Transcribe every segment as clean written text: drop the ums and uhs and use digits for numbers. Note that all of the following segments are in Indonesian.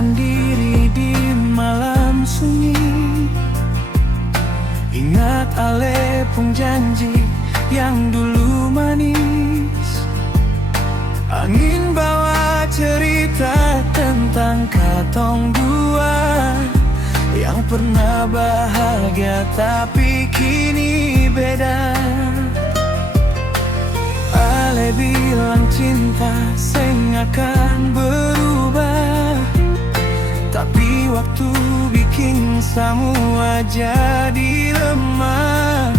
sendiri di malam sunyi. Ingat alepung janji yang dulu manis. Angin bawa cerita tentang katong dua yang pernah bahagia tapi kini beda. Ale bilang cinta seng akan berubah, tapi waktu bikin semua jadi lemah.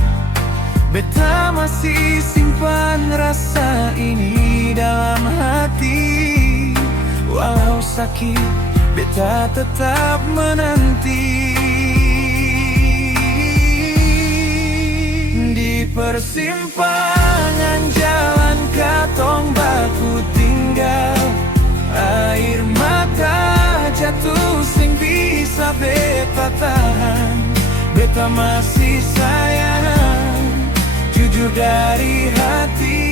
Beta masih simpan rasa ini dalam hati. Walau sakit, beta tetap menanti. Di persimpangan jalan katong baku tinggal. Air mata jatuh sing bisa beta tahan. Beta masih sayang, jujur dari hati.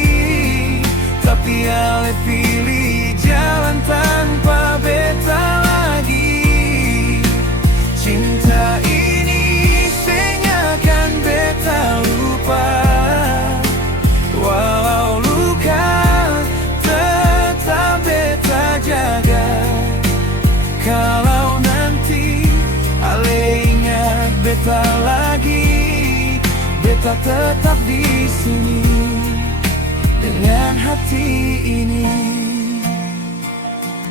Tapi ale pilih jalan tanpa beta lagi. Cinta ini sing akan beta lupa. Walau luka tetap beta jaga. Kalau nanti ale ingat beta lagi, beta tetap di sini dengan hati ini.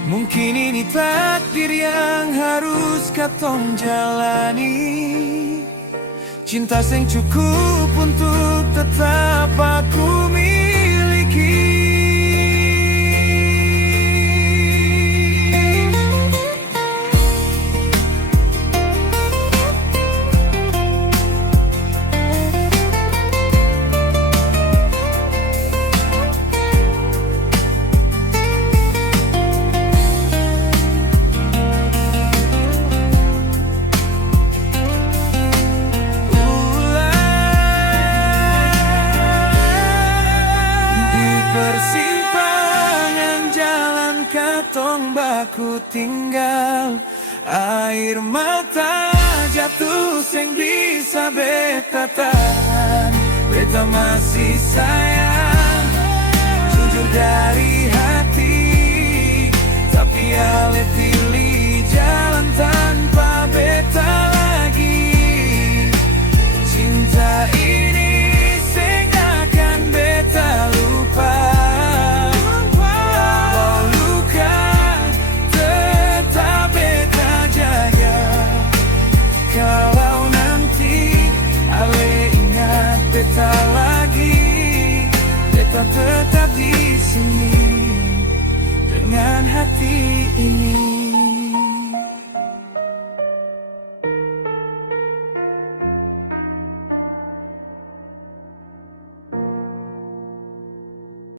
Mungkin ini takdir yang harus katong jalani. Cinta sing cukup untuk tetap aku miliki. Persimpangan jalan katong baku tinggal. Air mata jatuh sing bisa beta tahan. Beta masih sayang, jujur dari